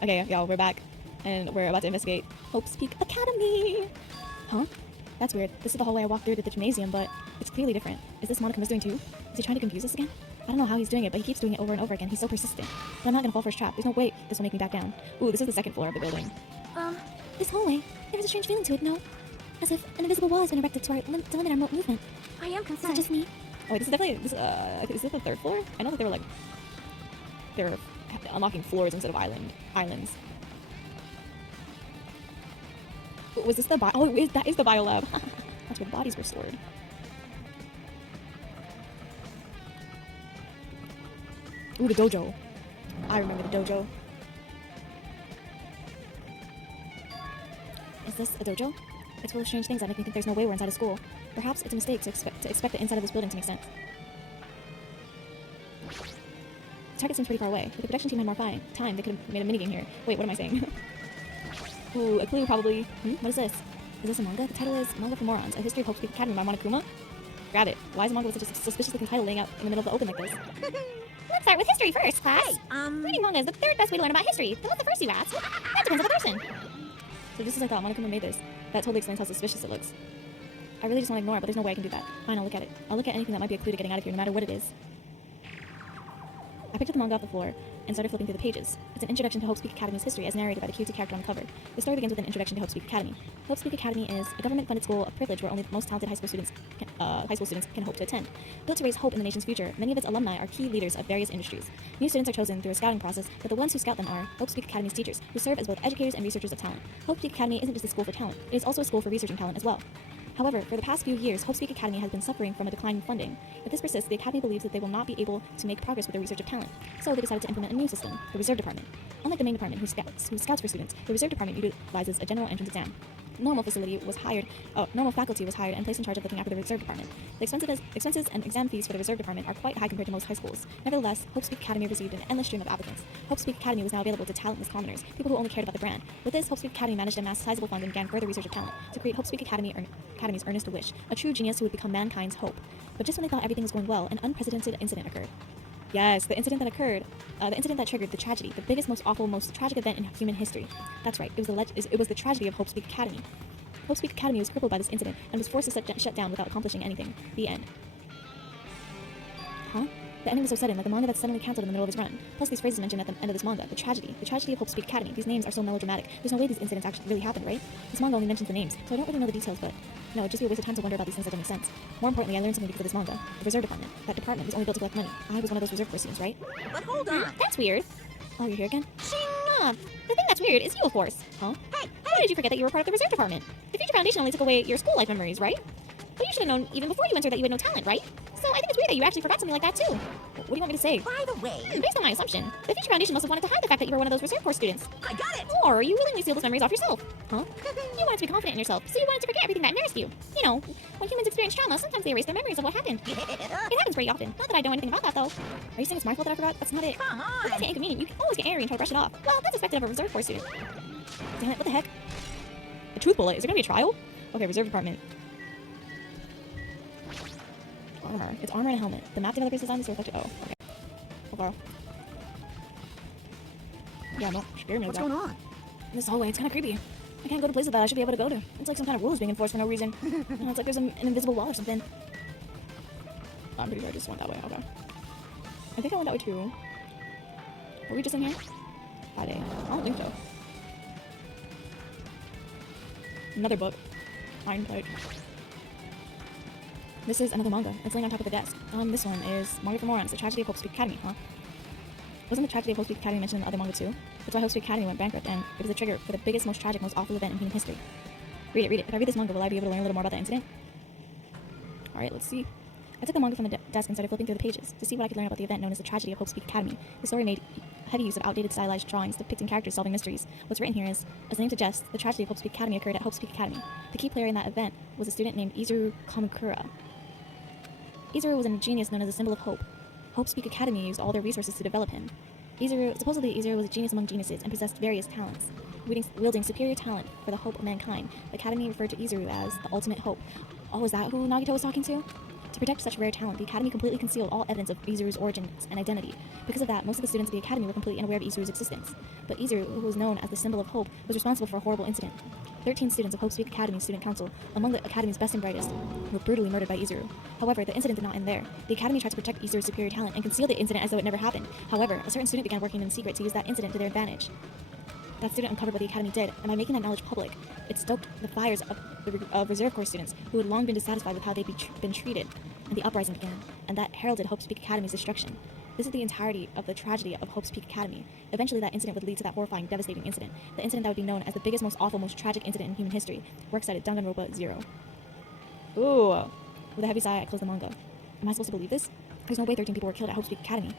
Okay, y'all, we're back. And we're about to investigate Hope's Peak Academy. Huh? That's weird. This is the hallway I walked through to the gymnasium, but it's clearly different. Is this Monikuma's doing too? Is he trying to confuse us again? I don't know how he's doing it, but he keeps doing it over and over again. He's so persistent. But I'm not gonna fall for his trap. There's no way this will make me back down. Ooh, this is the second floor of the building. This hallway, there is a strange feeling to it, no? As if an invisible wall has been erected to limit our movement. I am concerned. Is it just me? Oh wait, this is definitely, is this the third floor? I know that they're unlocking floors instead of islands. Was this the that is the bio lab. That's where the bodies were stored. Ooh, the dojo. I remember the dojo. Is this a dojo? It's full of strange things that make me think there's no way we're inside a school. Perhaps it's a mistake to expect the inside of this building to make sense. The target seems pretty far away. If the production team had more time, they could have made a minigame here. Wait, what am I saying? Ooh, a clue probably. What is this? Is this a manga? The title is Manga for Morons, A History of Hope's Peak Academy by Monokuma. Grab it. Why is a manga with such a suspicious looking title laying out in the middle of the open like this? Let's start with history first, class. Reading manga is the third best way to learn about history. Then what's the first you ask? That depends on the person. So just as I thought, Monokuma made this. That totally explains how suspicious it looks. I really just want to ignore it, but there's no way I can do that. Fine, I'll look at it. I'll look at anything that might be a clue to getting out of here, no matter what it is. I picked up the manga off the floor and started flipping through the pages. It's an introduction to Hope's Peak Academy's history as narrated by the cutesy character on the cover. The story begins with an introduction to Hope's Peak Academy. Hope's Peak Academy is a government-funded school of privilege where only the most talented high school students can hope to attend. Built to raise hope in the nation's future, many of its alumni are key leaders of various industries. New students are chosen through a scouting process, but the ones who scout them are Hope's Peak Academy's teachers, who serve as both educators and researchers of talent. Hope's Peak Academy isn't just a school for talent, it is also a school for researching talent as well. However, for the past few years, Hope's Peak Academy has been suffering from a decline in funding. If this persists, the Academy believes that they will not be able to make progress with their research of talent. So they decided to implement a new system, the Reserve Department. Unlike the main department, who scouts for students, the Reserve Department utilizes a general entrance exam. Normal faculty was hired and placed in charge of looking after the Reserve Department. The expenses and exam fees for the Reserve Department are quite high compared to most high schools. Nevertheless, Hope's Peak Academy received an endless stream of applicants. Hope's Peak Academy was now available to talentless commoners, people who only cared about the brand. With this, Hope's Peak Academy managed to amass sizable funds and began further research of talent to create Hope's Peak Academy's earnest wish, a true genius who would become mankind's hope. But just when they thought everything was going well, an unprecedented incident occurred. Yes, the incident that triggered the tragedy, the biggest, most awful, most tragic event in human history. That's right, it was the tragedy of Hope's Peak Academy. Hope's Peak Academy was crippled by this incident and was forced to shut down without accomplishing anything. The end. Huh? The ending was so sudden, like a manga that's suddenly cancelled in the middle of its run. Plus, these phrases mentioned at the end of this manga, the tragedy of Hope's Peak Academy. These names are so melodramatic. There's no way these incidents actually really happened, right? This manga only mentions the names, so I don't really know the details, but no, it'd just be a waste of time to wonder about these things that don't make sense. More importantly, I learned something because of this manga. The Reserve Department. That department was only built to collect money. I was one of those Reserve Corps students, right? But hold on. That's weird. Oh, you're here again? The thing that's weird is you, of course. Huh? Hey! How did you forget that you were part of the Reserve Department? The Future Foundation only took away your school life memories, right? But you should have known even before you entered that you had no talent, right? So I think it's weird that you actually forgot something like that too. What do you want me to say? By the way, Based on my assumption, the Future Foundation must have wanted to hide the fact that you were one of those Reserve Corps students. I got it! Or you willingly sealed those memories off yourself. Huh? You wanted to be confident in yourself, so you wanted to forget everything that embarrassed you. You know, when humans experience trauma, sometimes they erase their memories of what happened. It happens pretty often. Not that I know anything about that, though. Are you saying it's my fault that I forgot? That's not it. Come on! It's inconvenient. You can always get angry and try to brush it off. Well, that's expected of a Reserve Corps student. Damn it, what the heck? A truth bullet? Is there gonna be a trial? Okay, Reserve Department. Armor. It's armor and a helmet. The map developers designed this reflected. Oh, okay. Okay. Yeah, no, scare me. What's going on? This hallway, it's kind of creepy. I can't go to places that I should be able to go to. It's like some kind of rules being enforced for no reason. It's like there's an invisible wall or something. I'm pretty sure I just went that way. Okay. I think I went that way too. Were we just in here? Friday. I don't think so. Another book. Iron plate. This is another manga. It's laying on top of the desk. This one is Manga for Morons, The Tragedy of Hope's Peak Academy, huh? Wasn't the tragedy of Hope's Peak Academy mentioned in the other manga too? That's why Hope's Peak Academy went bankrupt, and it was a trigger for the biggest, most tragic, most awful event in human history. Read it, read it. If I read this manga, will I be able to learn a little more about that incident? Alright, let's see. I took the manga from the desk and started flipping through the pages to see what I could learn about the event known as the tragedy of Hope's Peak Academy. The story made heavy use of outdated stylized drawings depicting characters solving mysteries. What's written here is, as the name suggests, the tragedy of Hope's Peak Academy occurred at Hope's Peak Academy. The key player in that event was a student named Izuru Kamakura. Izuru was a genius known as a symbol of hope. Hope's Peak Academy used all their resources to develop him. Supposedly Izuru was a genius among geniuses and possessed various talents. Wielding superior talent for the hope of mankind, the Academy referred to Izuru as the ultimate hope. Oh, is that who Nagito was talking to? To protect such rare talent, the Academy completely concealed all evidence of Izuru's origins and identity. Because of that, most of the students of the Academy were completely unaware of Izuru's existence. But Izuru, who was known as the symbol of hope, was responsible for a horrible incident. 13 students of Hope's Peak Academy's student council, among the Academy's best and brightest, were brutally murdered by Izuru. However, the incident did not end there. The Academy tried to protect Izuru's superior talent and conceal the incident as though it never happened. However, a certain student began working in secret to use that incident to their advantage. That student uncovered what the Academy did, and by making that knowledge public, it stoked the fires of Reserve Corps students who had long been dissatisfied with how they'd been treated, and the uprising began, and that heralded Hope's Peak Academy's destruction. This is the entirety of the tragedy of Hope's Peak Academy. Eventually, that incident would lead to that horrifying, devastating incident, the incident that would be known as the biggest, most awful, most tragic incident in human history. Works cited Danganronpa 0. Ooh. With a heavy sigh, I closed the manga. Am I supposed to believe this? There's no way 13 people were killed at Hope's Peak Academy.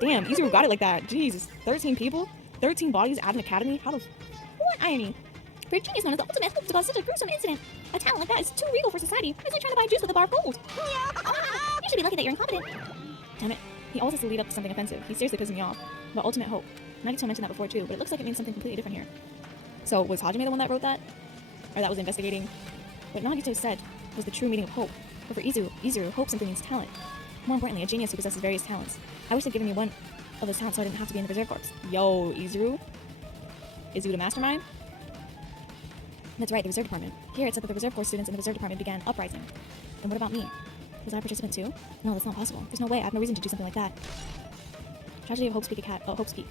Damn, Izuru got it like that. Jesus, 13 people? 13 bodies at an academy? How the what irony? For a genius known as the ultimate hope to cause such a gruesome incident. A talent like that is too regal for society. It's like trying to buy juice with a bar of gold. You should be lucky that you're incompetent. Damn it. He always has to lead up to something offensive. He's seriously pissing me off. But ultimate hope. Nagito mentioned that before too, but it looks like it means something completely different here. So was Hajime the one that wrote that? Or that was investigating? What Nagito said was the true meaning of hope. But for Izuru, hope simply means talent. More importantly, a genius who possesses various talents. I wish they'd given me one of those talents so I didn't have to be in the Reserve Corps. Yo, Izuru? Is you the mastermind? That's right, the Reserve Department. Here it said that the Reserve Corps students in the Reserve Department began uprising. Then what about me? Was I a participant too? No, that's not possible. There's no way. I have no reason to do something like that. Tragedy of Hope's Peak Hope's Peak.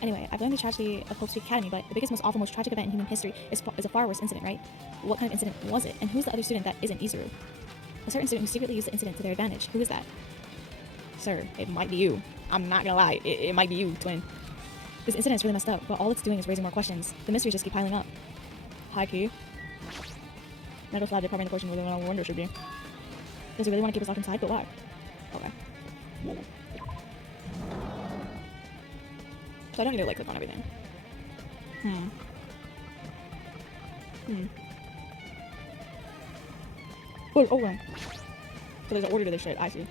Anyway, I've learned the tragedy of Hope's Peak Academy, but the biggest, most awful, most tragic event in human history is a far worse incident, right? What kind of incident was it? And who's the other student that isn't Izuru? A certain student who secretly used the incident to their advantage. Who is that? Sir, it might be you. I'm not gonna lie. It might be you, twin. This incident is really messed up, but all it's doing is raising more questions. The mysteries just keep piling up. Hi, Key. Metal slab covering the portion where the wonder should be. Does he really want to keep us locked inside? But why? Okay. So I don't need to like click on everything. Oh, wrong. So there's an order to this shit. I see.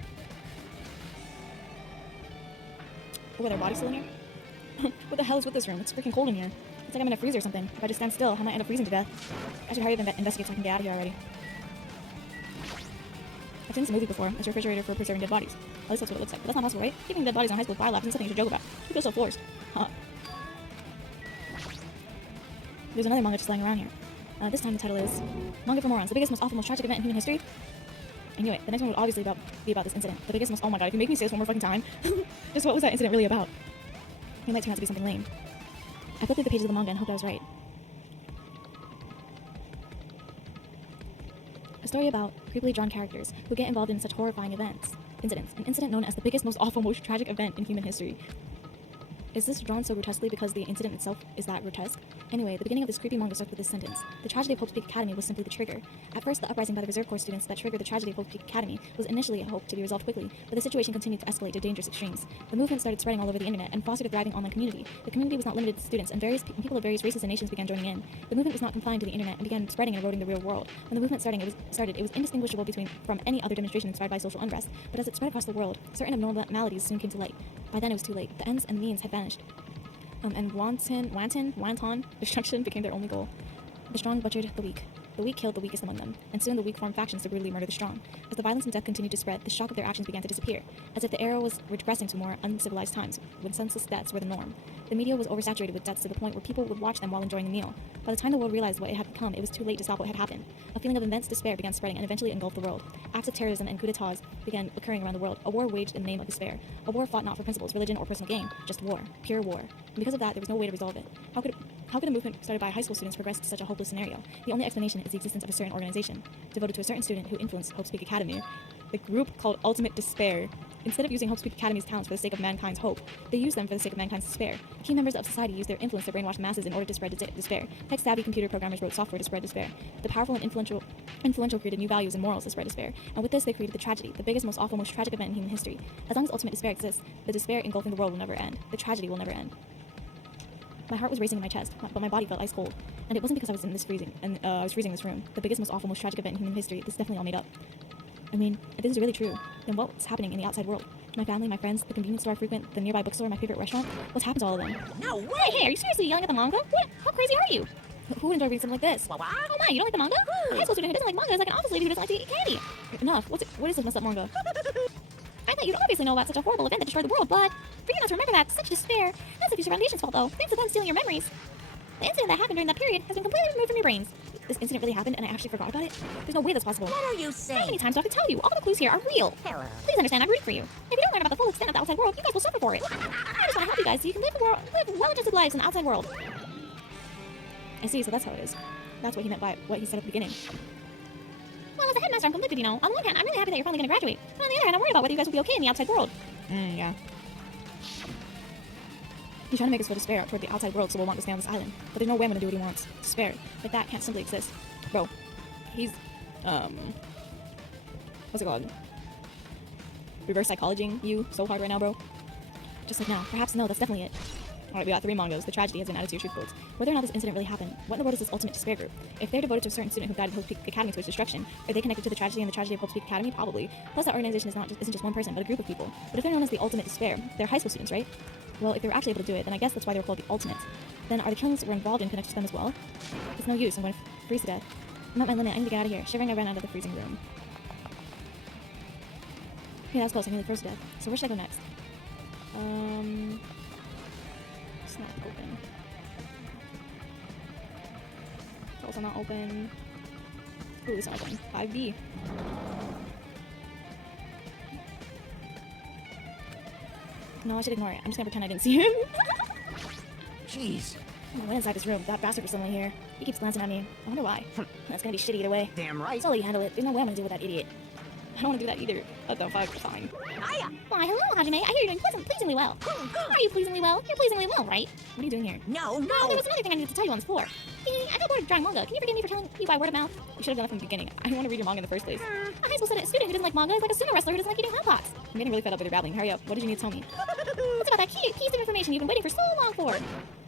Oh, are there bodies still in here? What the hell is with this room? It's freaking cold in here. It's like I'm in a freezer or something. If I just stand still, I might end up freezing to death. I should hurry up and investigate so I can get out of here already. I've seen this movie before. It's a refrigerator for preserving dead bodies. At least that's what it looks like. But that's not possible, right? Keeping dead bodies on high school bio labs isn't something you should joke about. Who feels so forced? Huh. There's another manga just lying around here. This time the title is Manga for Morons, the biggest, most awful, most tragic event in human history. I knew it. The next one would obviously be about this incident. The biggest, most... Oh my god, if you make me say this one more fucking time. Just what was that incident really about? It might turn out to be something lame. I flipped through the pages of the manga and hoped I was right. A story about creepily drawn characters who get involved in such horrifying incidents. An incident known as the biggest, most awful, most tragic event in human history. Is this drawn so grotesquely because the incident itself is that grotesque? Anyway, the beginning of this creepy manga starts with this sentence. The tragedy of Hope's Peak Academy was simply the trigger. At first, the uprising by the Reserve Corps students that triggered the tragedy of Hope's Peak Academy was initially hoped to be resolved quickly, but the situation continued to escalate to dangerous extremes. The movement started spreading all over the internet and fostered a thriving online community. The community was not limited to students, and people of various races and nations began joining in. The movement was not confined to the internet and began spreading and eroding the real world. When the movement started, it was indistinguishable from any other demonstration inspired by social unrest, but as it spread across the world, certain abnormalities soon came to light. By then it was too late. The ends and the means had vanished. And wanton destruction became their only goal. The strong butchered the weak. The weak killed the weakest among them, and soon the weak formed factions to brutally murder the strong. As the violence and death continued to spread, the shock of their actions began to disappear, as if the era was regressing to more uncivilized times, when senseless deaths were the norm. The media was oversaturated with deaths to the point where people would watch them while enjoying a meal. By the time the world realized what it had become, it was too late to stop what had happened. A feeling of immense despair began spreading and eventually engulfed the world. Acts of terrorism and coup d'etats began occurring around the world, a war waged in the name of despair. A war fought not for principles, religion, or personal gain, just war. Pure war. And because of that, there was no way to resolve it. How could a movement started by high school students progress to such a hopeless scenario? The only explanation is the existence of a certain organization, devoted to a certain student who influenced Hope's Peak Academy, the group called Ultimate Despair. Instead of using Hope's Peak Academy's talents for the sake of mankind's hope, they used them for the sake of mankind's despair. Key members of society used their influence to brainwash the masses in order to spread despair. Tech-savvy computer programmers wrote software to spread despair. The powerful and influential created new values and morals to spread despair. And with this, they created the tragedy, the biggest, most awful, most tragic event in human history. As long as Ultimate Despair exists, the despair engulfing the world will never end. The tragedy will never end. My heart was racing in my chest, but my body felt ice cold. And it wasn't because I was freezing in this room. The biggest, most awful, most tragic event in human history. This is definitely all made up. I mean, if this is really true, then what's happening in the outside world? My family, my friends, the convenience store I frequent, the nearby bookstore, my favorite restaurant. What's happened to all of them? No way! Hey, are you seriously yelling at the manga? What? How crazy are you? Who would enjoy reading something like this? Oh my, you don't like the manga? A high school student who doesn't like manga is like an office lady who doesn't like to eat candy. Enough. What is this messed up manga? I thought you'd obviously know about such a horrible event that destroyed the world, but for you not to remember that, such despair. That's the future foundation's fault, though. Thanks to them stealing your memories. The incident that happened during that period has been completely removed from your brains. This incident really happened, and I actually forgot about it? There's no way that's possible. What are you How saying? many times do I have to tell you? All the clues here are real. Hello. Please understand, I'm rooting for you. If you don't learn about the full extent of the outside world, you guys will suffer for it. I just want to help you guys so you can live well-adjusted lives in the outside world. I see, so that's how it is. That's what he meant by what he said at the beginning. Well, as a headmaster, I'm conflicted, you know. On the one hand, I'm really happy that you're finally going to graduate. But on the other hand, I'm worried about whether you guys will be okay in the outside world. Yeah. He's trying to make us feel despair toward the outside world, so we'll want to stay on this island. But there's no way I'm going to do what he wants. Despair. Like that can't simply exist. Bro, he's, what's it called? Reverse psychologying you so hard right now, bro. Just like now. Perhaps no, that's definitely it. Alright, we got 3 mangas. The tragedy has been added to your truth boards. Whether or not this incident really happened, what in the world is this ultimate despair group? If they're devoted to a certain student who guided Hope Peak Academy to its destruction, are they connected to the tragedy and the tragedy of Hope Peak Academy? Probably. Plus, that organization isn't just one person, but a group of people. But if they're known as the ultimate despair, they're high school students, right? Well, if they were actually able to do it, then I guess that's why they were called the ultimates. Then are the killings that were involved in connected to them as well? It's no use. I'm going to freeze to death. I'm at my limit. I need to get out of here. Shivering, I ran out of the freezing room. Yeah, that was close. I nearly froze to death. So where should I go next? It's not open. It's also not open. Ooh, it's not open. 5B. No, I should ignore it. I'm just gonna pretend I didn't see him. Jeez. I went inside this room. That bastard was suddenly here. He keeps glancing at me. I wonder why. That's gonna be shitty either way. Damn right. I'll let you handle it. There's no way I'm gonna deal with that idiot. I don't want to do that either. What the fuck? Fine. Why, hello, Hajime. I hear you're doing pleasingly well. Are you pleasingly well? You're pleasingly well, right? What are you doing here? No, There no. was another thing I needed to tell you on this floor. I got bored of drawing manga. Can you forgive me for telling you by word of mouth? You should have done it from the beginning. I didn't want to read your manga in the first place. A high school student who doesn't like manga is like a sumo wrestler who doesn't like eating hot pots. I'm getting really fed up with your babbling. Hurry up. What did you need to tell me? It's about that key piece of information you've been waiting for so long for.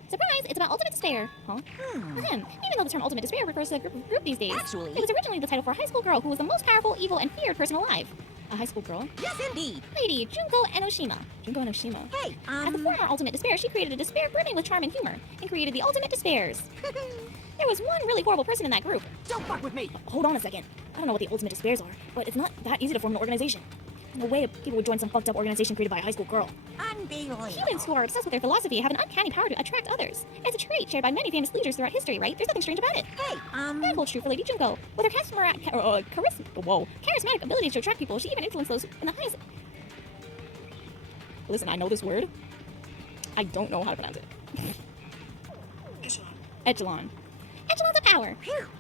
Surprise! It's about ultimate despair. Huh? Even though the term ultimate despair refers to a group these days, Actually- it was originally the title for a high school girl who was the most powerful, evil, and feared person alive. A high school girl? Yes, indeed. Lady Junko Enoshima. Junko Enoshima. Hey, As the former ultimate despair, she created a despair brimming with charm and humor, and created the ultimate despairs. There was one really horrible person in that group. Don't fuck with me. Hold on a second. I don't know what the ultimate despairs are, but it's not that easy to form an organization. No way people would join some fucked up organization created by a high school girl. unbelievable. Humans who are obsessed with their philosophy have an uncanny power to attract others. It's a trait shared by many famous leaders throughout history, right? There's nothing strange about it. Hey, That holds true for Lady Junko. With her charismatic abilities to attract people, she even influenced those in the highest... Listen, I know this word. I don't know how to pronounce it. Echelon. Echelons of power.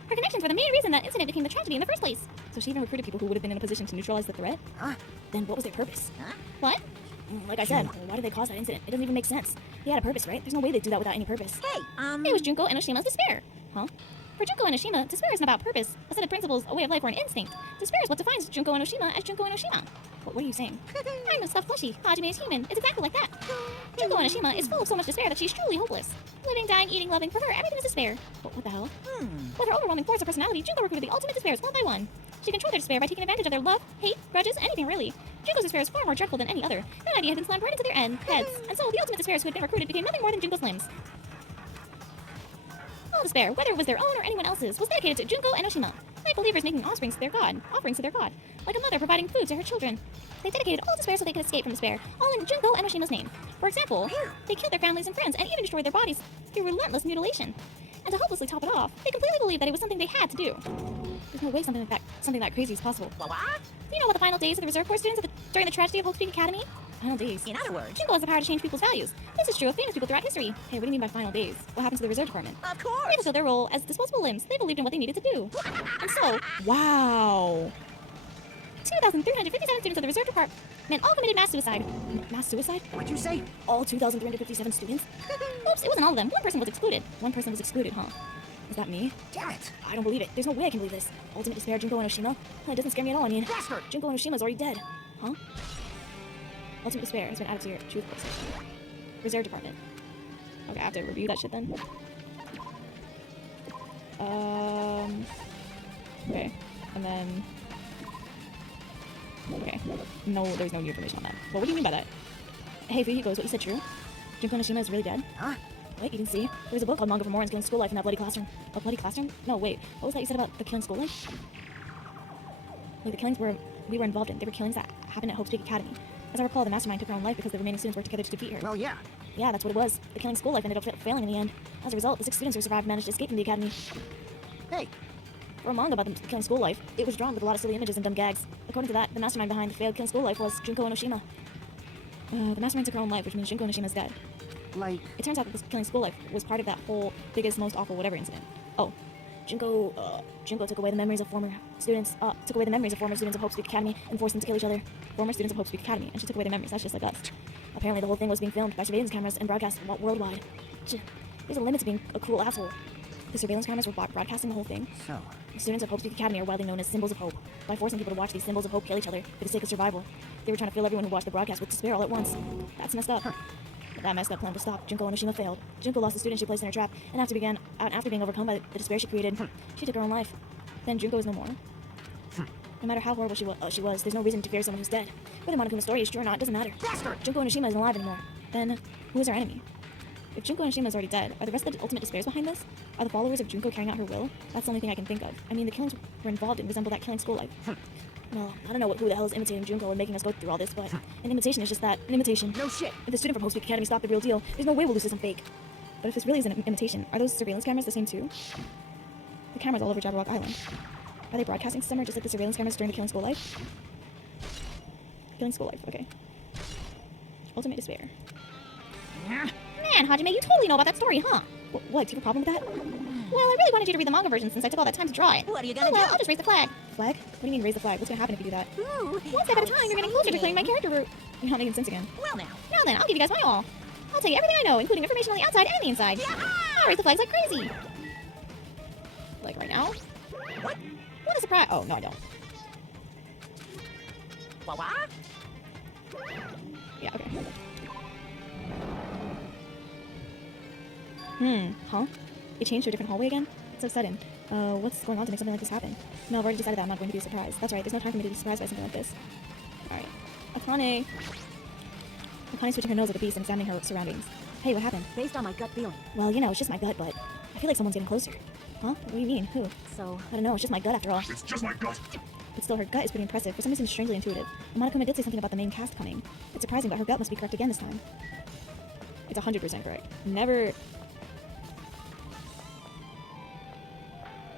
Her connections were the main reason that incident became the tragedy in the first place. So she even recruited people who would have been in a position to neutralize the threat? Huh? Then what was their purpose? Huh? What? Like I said, why did they cause that incident? It doesn't even make sense. They had a purpose, right? There's no way they'd do that without any purpose. Hey, It was Junko Enoshima's despair. Huh? For Junko Enoshima, despair isn't about purpose, a set of principles, a way of life, or an instinct. Despair is what defines Junko Enoshima as Junko Enoshima. What are you saying? I'm a stuffed plushie. Hajime is human. It's exactly like that. Junko Enoshima is full of so much despair that she's truly hopeless. Living, dying, eating, loving, for her, everything is despair. What the hell? With her overwhelming force of personality, Junko recruited the ultimate despairs one by one. She controlled their despair by taking advantage of their love, hate, grudges, anything really. Junko's despair is far more dreadful than any other. That idea had been slammed right into their heads, and so the ultimate despairs who had been recruited became nothing more than Junko's limbs. All despair, whether it was their own or anyone else's, was dedicated to Junko Enoshima. Like believers making offerings to their god, like a mother providing food to her children. They dedicated all despair so they could escape from despair, all in Junko Enoshima's name. For example, they killed their families and friends and even destroyed their bodies through relentless mutilation. And to hopelessly top it off, they completely believed that it was something they had to do. There's no way something that crazy is possible. what? Do you know about the final days of the Reserve Corps students during the tragedy of Hope Peak Academy? Final days. In other words, Junko has the power to change people's values. This is true of famous people throughout history. Hey, what do you mean by final days? What happened to the Reserve Department? of They course. fulfilled their role as disposable limbs. They believed in what they needed to do. And so, wow. 2,357 students of the Reserve Department all committed mass suicide. Mass suicide? What'd you say? All 2,357 students? Oops, it wasn't all of them. One person was excluded. One person was excluded, huh? Is that me? Damn it. I don't believe it. There's no way I can believe this. Ultimate despair, Junko Enoshima? It doesn't scare me at all. I mean, Bastard. Junko Enoshima's already dead. Huh? Ultimate despair has been added to your truth book section. Reserve Department. Okay, I have to review that shit then. Okay. And then... Okay. No, there's no new information on that. Well, what do you mean by that? Hey, Fujiko, is what you said true? Junko Enoshima is really dead? Huh? What? You didn't see? There was a book called Manga for Morons Killing School Life in that bloody classroom. A bloody classroom? No, wait. What was that you said about the killing school life? Like, the killings we were involved in. They were killings that happened at Hope Peak Academy. As I recall, the mastermind took her own life because the remaining students worked together to defeat her. Well, yeah. Yeah, that's what it was. The killing school life ended up failing in the end. As a result, the 6 students who survived managed to escape from the academy. Hey, For a manga about the killing school life, it was drawn with a lot of silly images and dumb gags. According to that, the mastermind behind the failed killing school life was Junko Enoshima. The mastermind took her own life, which means Junko Enoshima is dead. like, It turns out that this killing school life was part of that whole biggest, most awful whatever incident. Oh, Junko took away the memories of former students of Hope Peak Academy and forced them to kill each other. Former students of Hope Peak Academy, and she took away their memories. That's just like us. Apparently, the whole thing was being filmed by surveillance cameras and broadcast worldwide. There's a limit to being a cruel asshole. The surveillance cameras were broadcasting the whole thing. so. The students of Hope Peak Academy are widely known as symbols of hope. By forcing people to watch these symbols of hope kill each other for the sake of survival, they were trying to fill everyone who watched the broadcast with despair all at once. That's messed up. But that messed up plan was stopped. Junko Enoshima failed. Junko lost the student she placed in her trap, and after being overcome by the despair she created, she took her own life. Then Junko is no more. No matter how horrible she was, there's no reason to fear someone who's dead. Whether Monokuma's story is true or not, it doesn't matter. Bastard! Junko Enoshima isn't alive anymore. Then, who is our enemy? If Junko Enoshima is already dead, are the rest of the ultimate despairs behind this? Are the followers of Junko carrying out her will? That's the only thing I can think of. I mean, the killings we're involved in resemble that killing school life. Well, I don't know who the hell is imitating Junko and making us go through all this, but an imitation is just that, an imitation. No shit. If the student from Hope Peak Academy stopped the real deal, there's no way we'll lose to some fake. But if this really is an imitation, are those surveillance cameras the same too? The cameras all over Jabberwock Island. Are they broadcasting to somewhere just like the surveillance cameras during the killing school life? Killing school life, okay. Ultimate despair. Man, Hajime, you totally know about that story, huh? What, do you have a problem with that? Well, I really wanted you to read the manga version since I took all that time to draw it. What are you gonna Well, do? I'll just raise the flag. Flag? What do you mean raise the flag? What's gonna happen if you do that? Ooh, One step at a time, you're getting closer to clearing my character route. You're not making sense again. Well now. Now then, I'll give you guys my all. I'll tell you everything I know, including information on the outside and the inside. I'll raise the flags like crazy. Like right now? What? What a surprise. Oh, no, I don't. What? Yeah, okay. Huh? It changed to a different hallway again? It's so sudden. What's going on to make something like this happen? No, I've already decided that I'm not going to be surprised. That's right, there's no time for me to be surprised by something like this. Alright. Akane switching her nose at the beast and examining her surroundings. Hey, what happened? Based on my gut feeling. Well, you know, it's just my gut, but I feel like someone's getting closer. Huh? What do you mean? Who? So, I don't know, it's just my gut after all. It's just my gut. But still, her gut is pretty impressive. For some reason, it's strangely intuitive. And Monokuma did say something about the main cast coming. It's surprising, but her gut must be correct again this time. It's 100% correct. Never...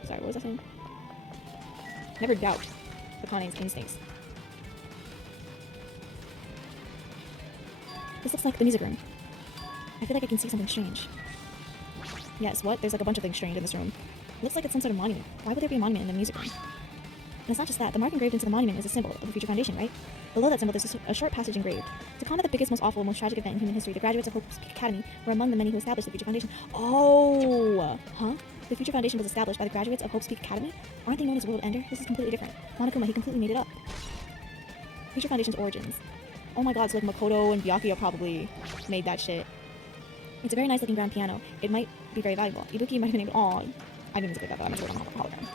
Sorry, what was I saying? Never doubt Akane's instincts. This looks like the music room. I feel like I can see something strange. Yes, what? There's like a bunch of things strange in this room. It looks like it's some sort of monument. Why would there be a monument in the music room? And it's not just that. The mark engraved into the monument is a symbol of the Future Foundation, right? Below that symbol, there's a short passage engraved. To combat the biggest, most awful, most tragic event in human history, the graduates of Hope Peak Academy were among the many who established the Future Foundation. Oh! Huh? The Future Foundation was established by the graduates of Hope Peak Academy? Aren't they known as World Ender? This is completely different. Monokuma, he completely made it up. Future Foundation's origins. Oh my god, so like Makoto and Byakuya probably made that shit. It's a very nice looking grand piano. It might be very valuable. Ibuki might have been named. Aw, I didn't mean to that, but I'm just working on a hologram.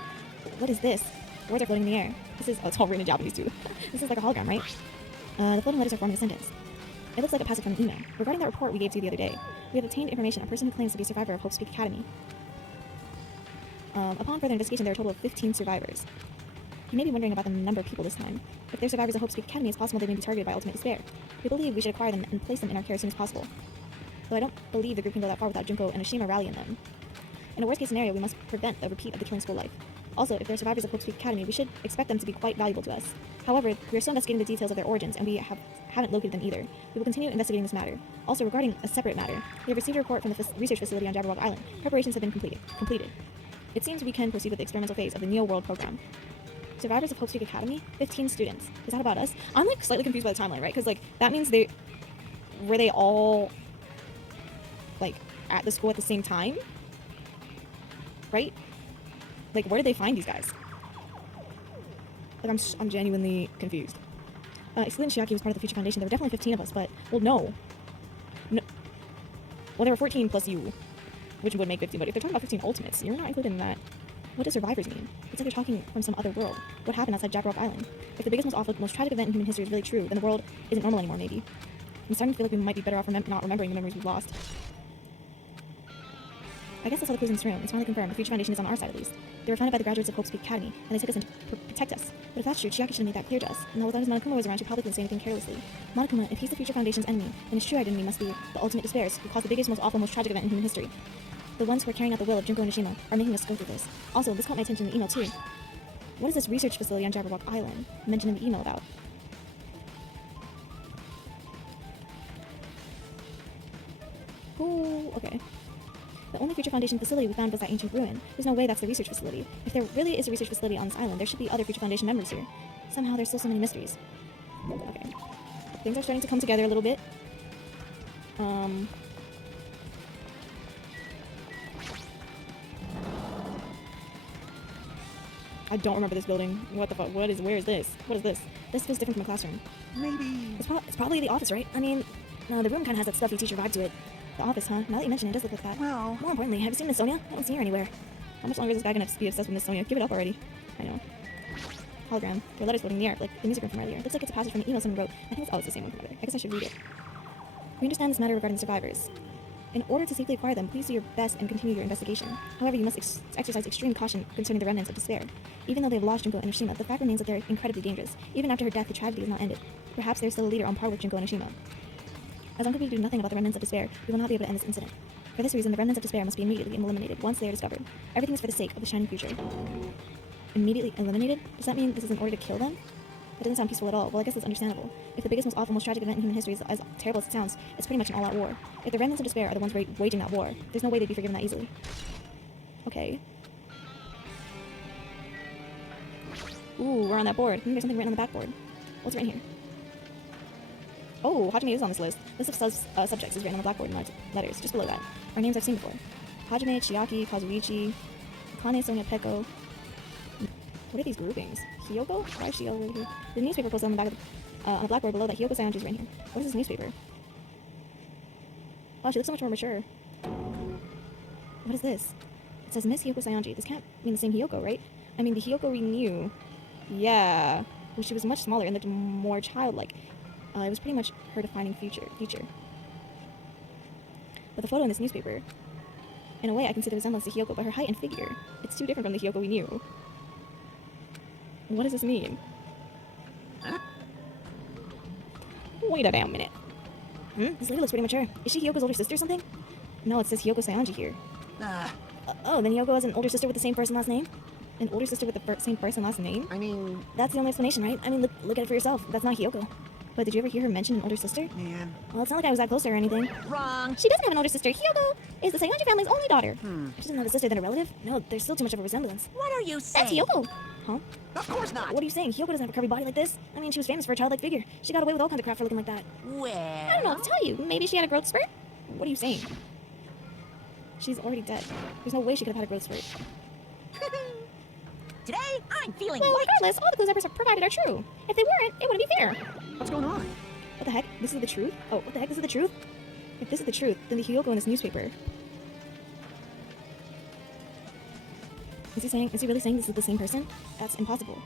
What is this? Words are floating in the air. This is. Oh, it's all written in Japanese too. This is like a hologram, right? The floating letters are forming a sentence. It looks like a passage from an email. Regarding that report we gave to you the other day, we have obtained information. A person who claims to be a survivor of Hope Peak Academy. Upon further investigation, there are a total of 15 survivors. You may be wondering about the number of people this time. If they're survivors of Hope Peak Academy, it's possible they may be targeted by ultimate despair. We believe we should acquire them and place them in our care as soon as possible. Though I don't believe the group can go that far without Junko and Enoshima rallying them. In a worst-case scenario, we must prevent a repeat of the killing school life. Also, if they're survivors of Hope Peak Academy, we should expect them to be quite valuable to us. However, we are still investigating the details of their origins, and we haven't located them either. We will continue investigating this matter. Also, regarding a separate matter, we have received a report from the research facility on Jabberwock Island. Preparations have been completed. It seems we can proceed with the experimental phase of the Neo World program. Survivors of Hope Peak Academy? 15 students. Is that about us? I'm like slightly confused by the timeline, right? Because like that means were they all like at the school at the same time? Right? Like where did they find these guys? Like I'm genuinely confused. Excluding Shiaki was part of the Future Foundation. There were definitely 15 of us, but well no. Well, there were 14 plus you, which would make 15. But if they're talking about 15 ultimates, you're not included in that. What does survivors mean? It's like they're talking from some other world. What happened outside Jabberwock Island? If the biggest, most awful, most tragic event in human history is really true, then the world isn't normal anymore, maybe. I'm starting to feel like we might be better off not remembering the memories we've lost. I guess that's all the clues in this room. It's finally confirmed. The Future Foundation is on our side, at least. They were founded by the graduates of Hope's Peak Academy, and they took us in to protect us. But if that's true, Chiaki should have made that clear to us. And as long as Monokuma was around, she probably couldn't say anything carelessly. Monokuma, if he's the Future Foundation's enemy, then his true identity must be the ultimate despairs, who caused the biggest, most awful, most tragic event in human history. The ones who are carrying out the will of Junko and Nishima are making us go through this. Also, this caught my attention in the email, too. What is this research facility on Jabberwock Island mentioned in the email about? Oh, okay. The only Future Foundation facility we found was that ancient ruin. There's no way that's the research facility. If there really is a research facility on this island, there should be other Future Foundation members here. Somehow there's still so many mysteries. Okay. Things are starting to come together a little bit. I don't remember this building. What the fuck? Where is this? What is this? This feels different from a classroom. Maybe. It's probably the office, right? I mean, no, the room kind of has that stuffy teacher vibe to it. The office, huh? Now that you mention it, it does look like that. Well, More importantly, have you seen Miss Sonia? I don't see her anywhere. How much longer is this guy gonna be obsessed with Miss Sonia? Give it up already. I know. Hologram. There are letters floating in the air, like the music room from earlier. Looks like it's a passage from the email someone wrote. I think it's the same one from earlier. I guess I should read it. We understand this matter regarding the survivors. In order to safely acquire them, please do your best and continue your investigation. However, you must exercise extreme caution concerning the remnants of despair. Even though they have lost Junko and Nishima, the fact remains that they're incredibly dangerous. Even after her death, the tragedy is not ended. Perhaps there's still a leader on par with Junko and Nishima. As long as we do nothing about the remnants of despair, we will not be able to end this incident. For this reason, the remnants of despair must be immediately eliminated once they are discovered. Everything is for the sake of the shining future. Immediately eliminated? Does that mean this is in order to kill them? That doesn't sound peaceful at all. Well, I guess that's understandable. If the biggest, most awful, most tragic event in human history is as terrible as it sounds, it's pretty much an all-out war. If the remnants of despair are the ones waging that war, there's no way they'd be forgiven that easily. Okay. Ooh, we're on that board. There's something written on the backboard. What's written here? Oh, Hajime is on this list. List of subjects is written on the blackboard in large letters, just below that. Our names I've seen before. Hajime, Chiaki, Kazuichi, Kane, Sonia, Peko. What are these groupings? Hiyoko? Why is she over here? The newspaper posted on the back of on the blackboard below that Hiyoko Sayonji's right here. What is this newspaper? Oh, she looks so much more mature. What is this? It says Miss Hiyoko Sayonji. This can't mean the same Hiyoko, right? I mean, the Hiyoko we knew. Yeah. Well, she was much smaller and looked more childlike. It was pretty much her defining feature. But the photo in this newspaper, in a way, I can see the resemblance to Hiyoko, but her height and figure, it's too different from the Hiyoko we knew. What does this mean? Wait a damn minute. This lady looks pretty mature. Is she Hyoko's older sister or something? No, it says Hiyoko Sayonji here. Oh, then Hiyoko has an older sister with the same first and last name? An older sister with the same first and last name? I mean... That's the only explanation, right? I mean, look at it for yourself. That's not Hiyoko. But did you ever hear her mention an older sister? Man. Well, it's not like I was that close to her or anything. Wrong. She doesn't have an older sister. Hiyoko is the Sayonji family's only daughter. She doesn't have a sister than a relative? No, there's still too much of a resemblance. What are you saying? That's Hiyoko! Huh? Of course not! What are you saying? Hiyoko doesn't have a curvy body like this. I mean, she was famous for a childlike figure. She got away with all kinds of crap for looking like that. Well... I don't know what to tell you. Maybe she had a growth spurt? What are you saying? She's already dead. There's no way she could have had a growth spurt. Today, I'm feeling Well, light. regardless, all the clues ever provided are true. If they weren't, it wouldn't be fair. What's going on? What the heck? This is the truth? Oh, what the heck? This is the truth? If this is the truth, then the Hiyoko in this newspaper... Is he really saying this is the same person? That's impossible.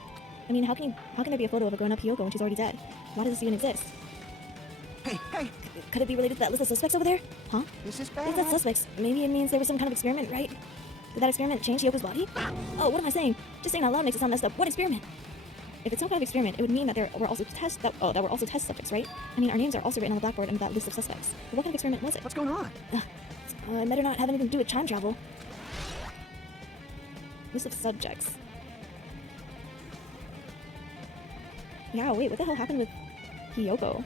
I mean, how can there be a photo of a grown-up Hiyoko when she's already dead? Why does this even exist? Hey! Could it be related to that list of suspects over there? Huh? This is If bad. that's suspects, maybe it means there was some kind of experiment, right? Did that experiment change Hiyoko's body? Oh, what am I saying? Just saying out loud makes it sound messed up. What experiment? If it's some kind of experiment, it would mean that there were also test subjects, right? I mean, our names are also written on the blackboard under that list of suspects. But what kind of experiment was it? What's going on? It better not have anything to do with time travel. List of subjects. Yeah, wait, what the hell happened with Hiyoko?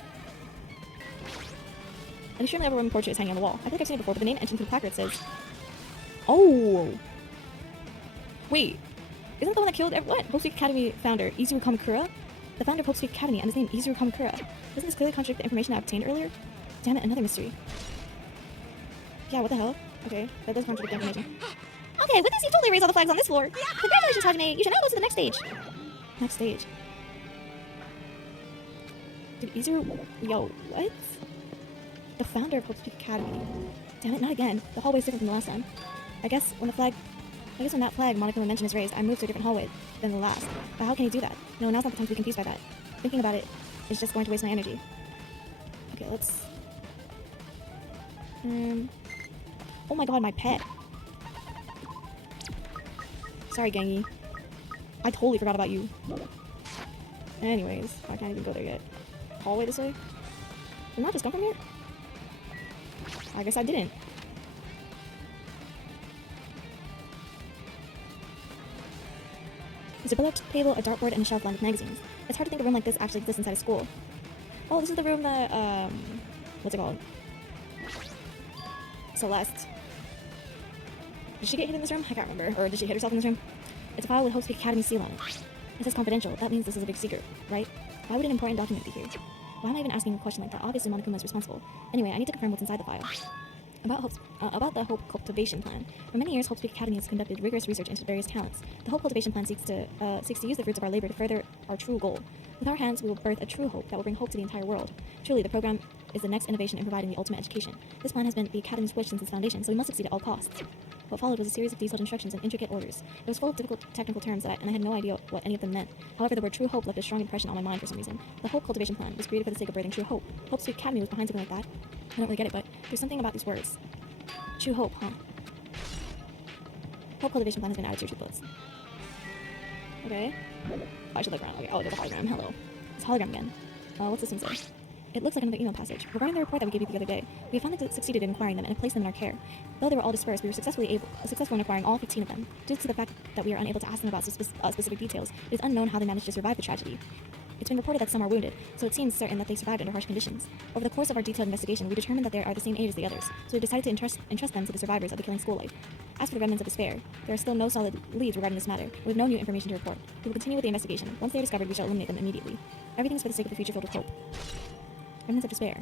An extremely overwhelming portrait is hanging on the wall. I feel like I've seen it before, but the main entrance to the placard says... Oh! Wait. Isn't the one that killed what? Hope Peak Academy founder, Izuru Kamakura? The founder of Hope Peak Academy, and his name Izuru Kamakura. Doesn't this clearly contradict the information I obtained earlier? Damn it, another mystery. Yeah, what the hell? Okay, that does contradict the information. Okay, with this, you've totally raised all the flags on this floor. Congratulations, Hajime. You should now go to the next stage. Next stage. Did Izuru... Yo, what? The founder of Hope Peak Academy. Damn it, not again. The hallway's different from the last time. I guess when that flag Monica mentioned is raised, I moved to a different hallway than the last. But how can he do that? No, now's not the time to be confused by that. Thinking about it is just going to waste my energy. Okay, let's... Oh my god, my pet. Sorry, Gangy. I totally forgot about you. Anyways, I can't even go there yet. Hallway this way? Did not just come from here? I guess I didn't. There's a billiard table, a dartboard, and a shelf lined with magazines. It's hard to think a room like this actually exists inside a school. Oh, this is the room that, what's it called? Celeste. Did she get hit in this room? I can't remember. Or did she hit herself in this room? It's a file with Hope Speak Academy seal on it. It says confidential. That means this is a big secret, right? Why would an important document be here? Why am I even asking a question like that? Obviously, Monokuma is responsible. Anyway, I need to confirm what's inside the file. About the Hope Cultivation Plan. For many years, Hope Speak Academy has conducted rigorous research into various talents. The Hope Cultivation Plan seeks to use the fruits of our labor to further our true goal. With our hands, we will birth a true hope that will bring hope to the entire world. Truly, the program is the next innovation in providing the ultimate education. This plan has been the Academy's wish since its foundation, so we must succeed at all costs. What followed was a series of detailed instructions and intricate orders. It was full of difficult technical terms and I had no idea what any of them meant. However, the word true hope left a strong impression on my mind for some reason. The Hope Cultivation Plan was created for the sake of birthing true hope. Hope Speak Academy was behind something like that. I don't really get it, but there's something about these words. True hope, huh? Hope Cultivation Plan has been added to your books. Okay. I should look around. Okay, oh, there's a hologram. Hello. It's a hologram again. What's this one say? It looks like another email passage. Regarding the report that we gave you the other day, we have finally succeeded in acquiring them and placed them in our care. Though they were all dispersed, we were successful in acquiring all 15 of them. Due to the fact that we are unable to ask them about specific details, it is unknown how they managed to survive the tragedy. It's been reported that some are wounded, so it seems certain that they survived under harsh conditions. Over the course of our detailed investigation, we determined that they are the same age as the others, so we decided to entrust them to the survivors of the killing school life. As for the remnants of despair, there are still no solid leads regarding this matter. We have no new information to report. We will continue with the investigation. Once they are discovered, we shall eliminate them immediately. Everything is for the sake of the future filled with hope. Remnants of despair.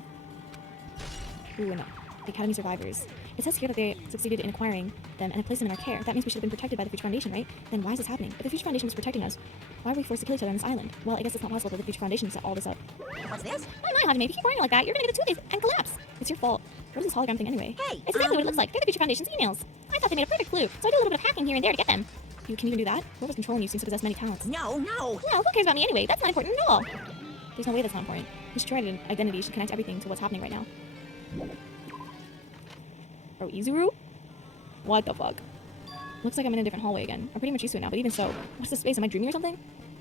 Ooh, no. The Academy survivors. It says here that they succeeded in acquiring them and have placed them in our care. That means we should have been protected by the Future Foundation, right? Then why is this happening? If the Future Foundation was protecting us, why were we forced to kill each other on this island? Well, I guess it's not possible that the Future Foundation set all this up. What's this? Oh my, Hajime, if you keep running like that, you're gonna get a tooth and collapse. It's your fault. What is this hologram thing anyway? Hey, it's exactly what it looks like. They're the Future Foundation's emails. I thought they made a perfect clue, so I did a little bit of hacking here and there to get them. You can even do that? Whoever's controlling you seems to possess many talents. No. Well, who cares about me anyway? That's not important at all. There's no way that's not important. His trident identity should connect everything to what's happening right now. Bro, Izuru? What the fuck? Looks like I'm in a different hallway again. I'm pretty much used to it now, but even so, what's this space? Am I dreaming or something?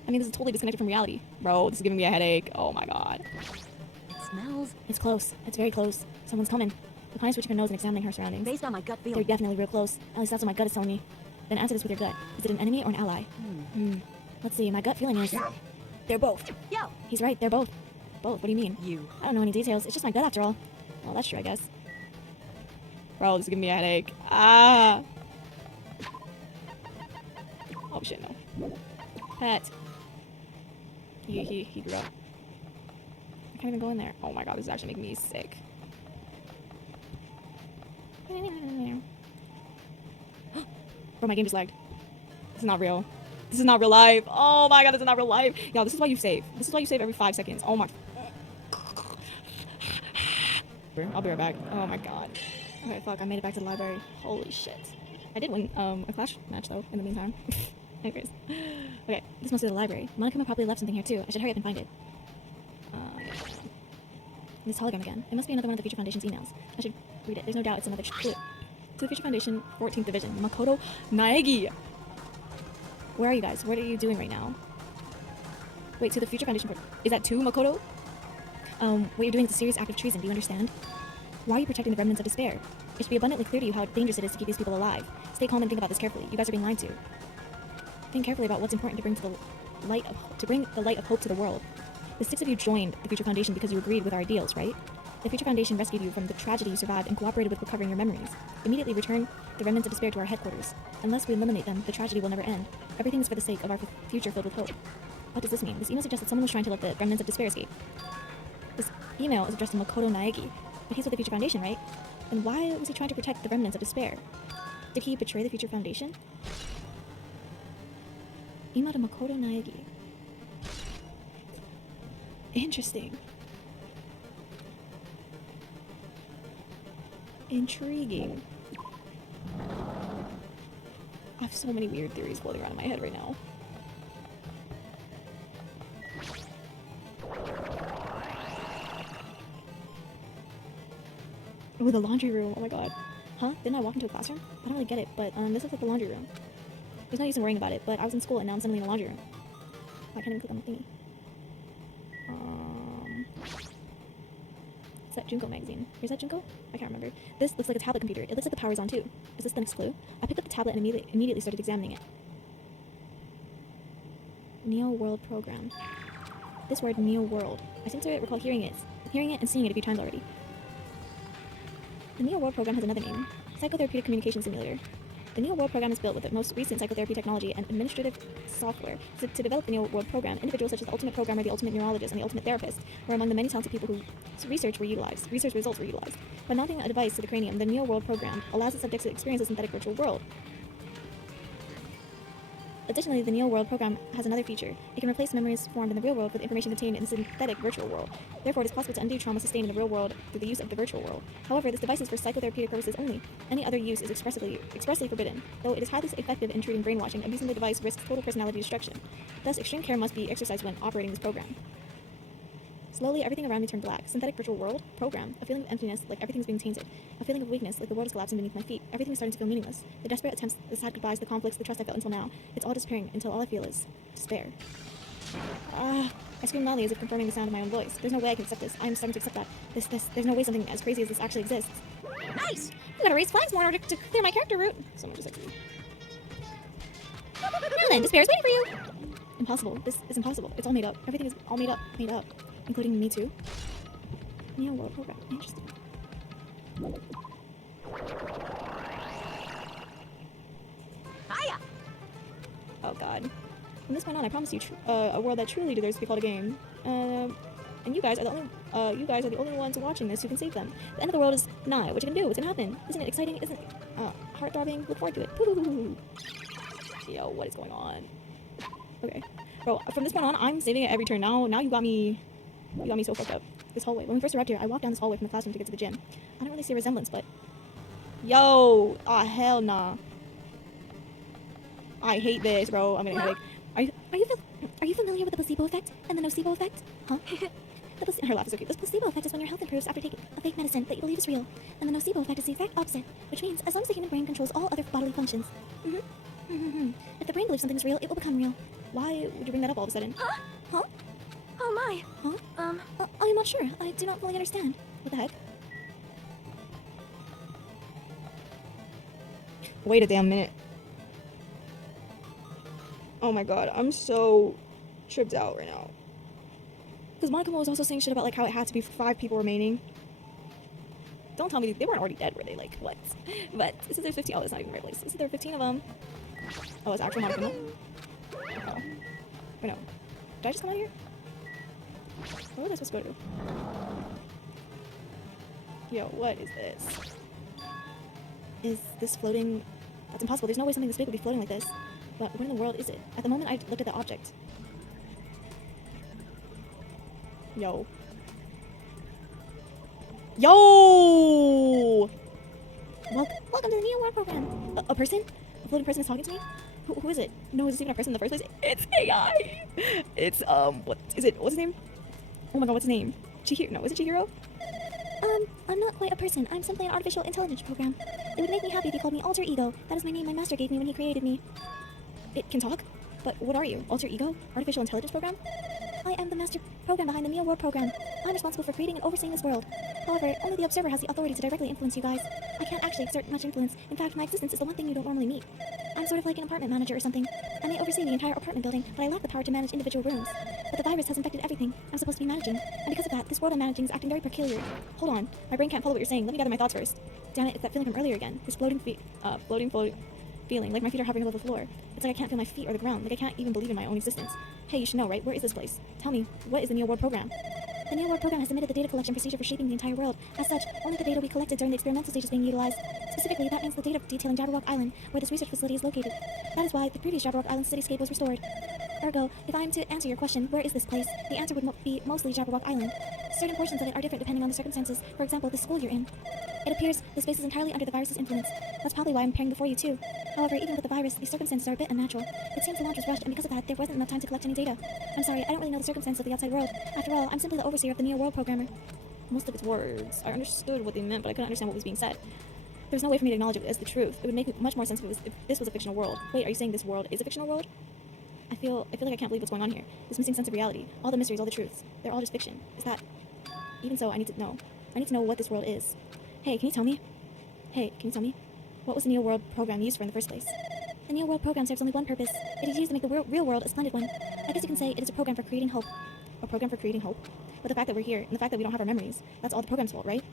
I mean, this is totally disconnected from reality. Bro, this is giving me a headache. Oh my god. It smells. It's close. It's very close. Someone's coming. Lakai is switching her nose and examining her surroundings. Based on my gut They're feeling. definitely real close. At least that's what my gut is telling me. Then answer this with your gut. Is it an enemy or an ally? Let's see. My gut feeling is... They're both. Yo. He's right. They're both. Both? What do you mean? You. I don't know any details. It's just my gut after all. Well, that's true, I guess. Bro, this is giving me a headache. Ah! Oh shit, no. Pet. He grew up. I can't even go in there. Oh my god, this is actually making me sick. Bro, my game just lagged. This is not real. This is not real life. Oh my god, this is not real life. Yo, this is why you save. This is why you save every 5 seconds. Oh my... I'll be right back. Oh my god. Okay, fuck, I made it back to the library. Holy shit. I did win a Clash match, though, in the meantime. Anyways. Okay, this must be the library. Monokuma probably left something here, too. I should hurry up and find it. This hologram again. It must be another one of the Future Foundation's emails. I should read it. There's no doubt it's another clue. To the Future Foundation, 14th Division. Makoto Naegi! Where are you guys? What are you doing right now? Wait, to the Future Foundation... Is that two, Makoto? What you're doing is a serious act of treason. Do you understand? Why are you protecting the remnants of despair? It should be abundantly clear to you how dangerous it is to keep these people alive. Stay calm and think about this carefully. You guys are being lied to. Think carefully about what's important to bring the light of hope to the world. The 6 of you joined the Future Foundation because you agreed with our ideals, right? The Future Foundation rescued you from the tragedy you survived and cooperated with recovering your memories. Immediately return the remnants of despair to our headquarters. Unless we eliminate them, the tragedy will never end. Everything is for the sake of our future filled with hope. What does this mean? This email suggests that someone was trying to let the remnants of despair escape. This email is addressed to Makoto Naegi, but he's with the Future Foundation, right? And why was he trying to protect the remnants of despair? Did he betray the Future Foundation? Email to Makoto Naegi. Interesting. Intriguing. I have so many weird theories floating around in my head right now. Oh, the laundry room. Oh my god. Huh? Didn't I walk into a classroom? I don't really get it, but this looks like the laundry room. There's no use in worrying about it, but I was in school and now I'm suddenly in the laundry room. I can't even click on the thingy. Is that Junko magazine? Is that Junko? I can't remember. This looks like a tablet computer. It looks like the power's on too. Is this the next clue? I picked up the tablet and immediately started examining it. Neo World Program. This word, Neo World. I seem to recall hearing it and seeing it a few times already. The Neo World Program has another name. Psychotherapeutic Communication Simulator. The Neo World Program is built with the most recent psychotherapy technology and administrative software. To develop the Neo World Program, individuals such as the ultimate programmer, the ultimate neurologist, and the ultimate therapist were among the many talented people whose research results were utilized. By mounting a device to the cranium, the Neo World Program allows the subjects to experience a synthetic virtual world. Additionally, the Neo World Program has another feature. It can replace memories formed in the real world with information contained in the synthetic virtual world. Therefore, it is possible to undo trauma sustained in the real world through the use of the virtual world. However, this device is for psychotherapeutic purposes only. Any other use is expressly forbidden. Though it is highly effective in treating brainwashing, abusing the device risks total personality destruction. Thus, extreme care must be exercised when operating this program. Slowly, everything around me turned black. Synthetic virtual world, program, a feeling of emptiness, like everything is being tainted. A feeling of weakness, like the world is collapsing beneath my feet. Everything is starting to feel meaningless. The desperate attempts, the sad goodbyes, the conflicts, the trust I felt until now. It's all disappearing until all I feel is despair. I scream loudly as if confirming the sound of my own voice. There's no way I can accept this. I am starting to accept that. There's no way something as crazy as this actually exists. Nice! I'm gonna raise flags more in order to clear my character route. Someone just texted me. Now then, despair is waiting for you! Impossible. This is impossible. It's all made up. Everything is all made up. Including me too. Neo World Program. Interesting. Hiya! Oh god. From this point on, I promise you a world that truly deserves to be called a game. And you guys are the only ones watching this who can save them. The end of the world is nigh. What you can do? What's gonna happen? Isn't it exciting? Isn't it heart-throbbing? Look forward to it. Woo-hoo-hoo-hoo. Yo, what is going on? Okay. Bro, from this point on, I'm saving it every turn. Now you got me so fucked up. This hallway. When we first arrived here, I walked down this hallway from the classroom to get to the gym. I don't really see a resemblance, but... Yo! Hell nah. I hate this, bro. I'm gonna headache. Are you familiar with the placebo effect and the nocebo effect? Huh? Her laugh is so cute. The placebo effect is when your health improves after taking a fake medicine that you believe is real. And the nocebo effect is the exact opposite, which means as long as the human brain controls all other bodily functions. If the brain believes something is real, it will become real. Why would you bring that up all of a sudden? Huh? Oh my. Huh? I'm not sure. I do not fully understand. What the heck? Wait a damn minute. Oh my god, I'm so tripped out right now. Because Monica was also saying shit about like how it had to be 5 people remaining. Don't tell me they weren't already dead, were they? Like, what? But this is their 15. Oh, it's not even the right place. This is there 15 of them. Oh, it's actual Monica. Oh. Or no. Did I just come out here? Where was I supposed to go to? Yo, what is this? Is this floating? That's impossible. There's no way something this big would be floating like this. But what in the world is it? At the moment I looked at the object. Yo. Yo! Welcome to the Neo World Program. A person? A floating person is talking to me? Who is it? No, is this even a person in the first place? It's AI! It's, what is it? What's his name? Oh my god, what's his name? Chihiro? No, is it Chihiro? I'm not quite a person. I'm simply an artificial intelligence program. It would make me happy if you called me Alter Ego. That is my name my master gave me when he created me. It can talk? But what are you? Alter Ego? Artificial intelligence program? I am the master program behind the Neo World Program. I'm responsible for creating and overseeing this world. However, only the observer has the authority to directly influence you guys. I can't actually exert much influence. In fact, my existence is the one thing you don't normally meet. I'm sort of like an apartment manager or something. I may oversee the entire apartment building, but I lack the power to manage individual rooms. But the virus has infected everything I'm supposed to be managing. And because of that, this world I'm managing is acting very peculiar. Hold on. My brain can't follow what you're saying. Let me gather my thoughts first. Damn it, it's that feeling from earlier again. This floating feeling, like my feet are hovering above the floor. It's like I can't feel my feet or the ground, like I can't even believe in my own existence. Hey, you should know, right? Where is this place? Tell me, what is the Neo World Program? The Neo World Program has submitted the data collection procedure for shaping the entire world. As such, only the data we collected during the experimental stage is being utilized. Specifically, that means the data detailing Jabberwock Island, where this research facility is located. That is why the previous Jabberwock Island cityscape was restored. Ergo, if I am to answer your question, where is this place? The answer would be mostly Jabberwock Island. Certain portions of it are different depending on the circumstances. For example, the school you're in. It appears the space is entirely under the virus's influence. That's probably why I'm appearing before you too. However, even with the virus, these circumstances are a bit unnatural. It seems the launch was rushed, and because of that, there wasn't enough time to collect any data. I'm sorry, I don't really know the circumstances of the outside world. After all, I'm simply the overseer of the Neo World Programmer. Most of its words. I understood what they meant, but I couldn't understand what was being said. There's no way for me to acknowledge it as the truth. It would make much more sense if this was a fictional world. Wait, are you saying this world is a fictional world? I feel like I can't believe what's going on here. This missing sense of reality. All the mysteries, all the truths. They're all just fiction. Is that... Even so, I need to know. I need to know what this world is. Hey, can you tell me? Hey, can you tell me? What was the Neo World program used for in the first place? The Neo World program serves only one purpose. It is used to make the real world a splendid one. I guess you can say it is a program for creating hope. A program for creating hope? But the fact that we're here, and the fact that we don't have our memories, that's all the program's fault, right?